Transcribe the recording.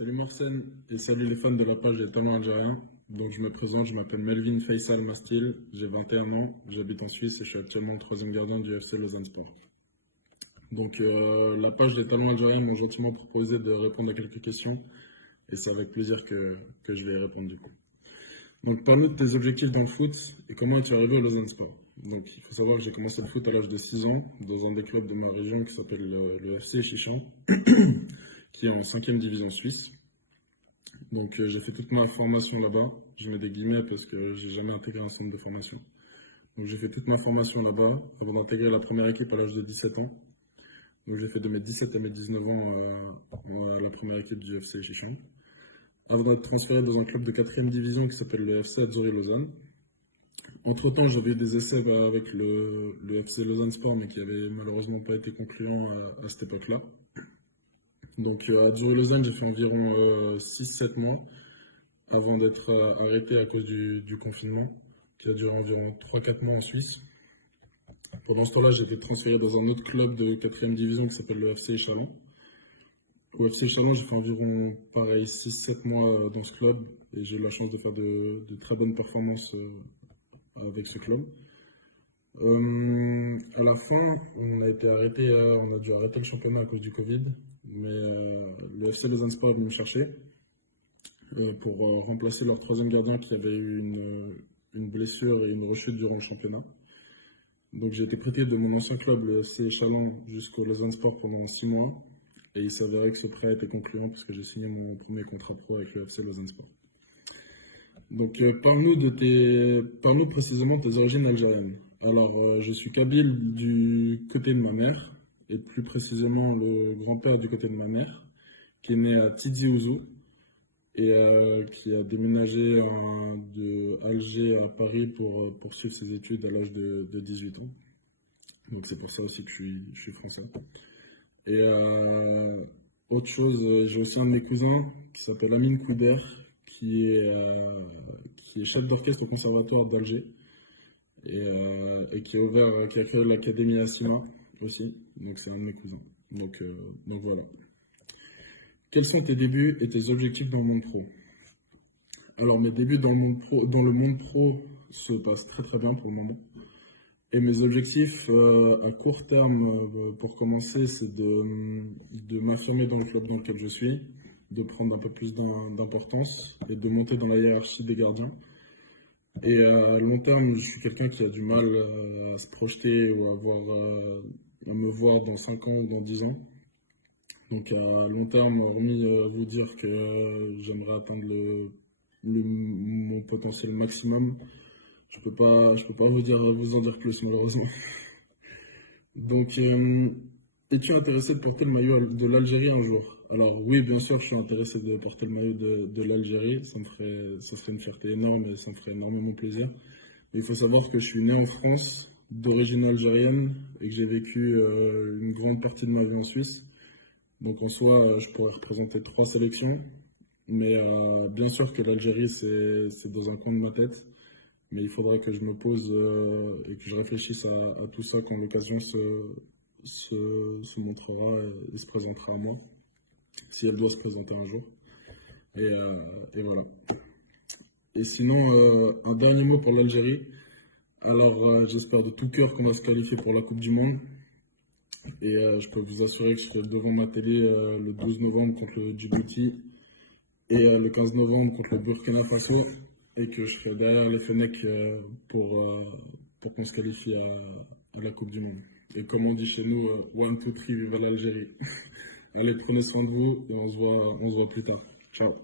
Salut Morsen et salut les fans de la page des talents algériens. Donc je me présente, je m'appelle Melvin Faisal Mastil, j'ai 21 ans, j'habite en Suisse et je suis actuellement le troisième gardien du FC Lausanne Sport. Donc la page des talents algériens m'ont gentiment proposé de répondre à quelques questions et c'est avec plaisir que je vais y répondre du coup. Donc parle-nous de tes objectifs dans le foot et comment es-tu arrivé au Lausanne Sport. Donc il faut savoir que j'ai commencé le foot à l'âge de 6 ans dans un des clubs de ma région qui s'appelle le FC Chichan, qui est en 5e division suisse. Donc j'ai fait toute ma formation là-bas. Je mets des guillemets parce que j'ai jamais intégré un centre de formation. Donc j'ai fait toute ma formation là-bas avant d'intégrer la première équipe à l'âge de 17 ans. Donc j'ai fait de mes 17 à mes 19 ans à la première équipe du FC Chichon. Avant d'être transféré dans un club de 4e division qui s'appelle le FC Azzurri Lausanne. Entre-temps, j'avais eu des essais avec le FC Lausanne Sport, mais qui n'avaient malheureusement pas été concluants à cette époque-là. Donc à Azzurri Lausanne, j'ai fait environ 6-7 mois avant d'être arrêté à cause du confinement, qui a duré environ 3-4 mois en Suisse. Pendant ce temps-là, j'ai été transféré dans un autre club de 4e division qui s'appelle le FC Chalon. Au FC Chalon, j'ai fait environ pareil 6-7 mois dans ce club et j'ai eu la chance de faire de très bonnes performances avec ce club. À la fin, on a dû arrêter le championnat à cause du Covid, mais le FC Lausanne Sport est venu me chercher pour remplacer leur troisième gardien qui avait eu une blessure et une rechute durant le championnat. Donc j'ai été prêté de mon ancien club, le FC Chalon, jusqu'au Lausanne Sport pendant 6 mois. Et il s'avérait que ce prêt a été concluant puisque j'ai signé mon premier contrat pro avec le FC Lausanne Sport. Donc parle-nous précisément de tes origines algériennes. Alors je suis kabyle du côté de ma mère, et plus précisément le grand-père du côté de ma mère, qui est né à Tizi Ouzou, et qui a déménagé de Alger à Paris pour poursuivre ses études à l'âge de 18 ans. Donc c'est pour ça aussi que je suis français. Et autre chose, j'ai aussi un de mes cousins qui s'appelle Amine Kouder, qui est chef d'orchestre au conservatoire d'Alger et qui a créé l'académie Assima aussi. Donc c'est un de mes cousins. Donc voilà. Quels sont tes débuts et tes objectifs dans le monde pro? Alors, mes débuts dans le monde pro se passent très très bien pour le moment. Et mes objectifs à court terme, pour commencer, c'est de m'affirmer dans le club dans lequel je suis, de prendre un peu plus d'importance et de monter dans la hiérarchie des gardiens. Et à long terme, je suis quelqu'un qui a du mal à se projeter ou à me voir dans 5 ans ou dans 10 ans. Donc à long terme, hormis vous dire que j'aimerais atteindre mon potentiel maximum, je peux pas vous en dire plus malheureusement. Donc es-tu intéressé de porter le maillot de l'Algérie un jour? Alors oui, bien sûr, je suis intéressé de porter le maillot de l'Algérie, ça serait une fierté énorme et ça me ferait énormément plaisir. Mais il faut savoir que je suis né en France, d'origine algérienne, et que j'ai vécu une grande partie de ma vie en Suisse. Donc en soi, je pourrais représenter 3 sélections, mais bien sûr que l'Algérie, c'est dans un coin de ma tête. Mais il faudra que je me pose et que je réfléchisse à tout ça quand l'occasion se montrera et se présentera à moi, si elle doit se présenter un jour. Et voilà. Et sinon, un dernier mot pour l'Algérie. Alors, j'espère de tout cœur qu'on va se qualifier pour la Coupe du Monde. Et je peux vous assurer que je serai devant ma télé le 12 novembre contre le Djibouti et le 15 novembre contre le Burkina Faso. Et que je serai derrière les Fennecs pour qu'on se qualifie à la Coupe du Monde. Et comme on dit chez nous, 1, 2, 3, vive l'Algérie. Allez, prenez soin de vous et on se voit plus tard. Ciao.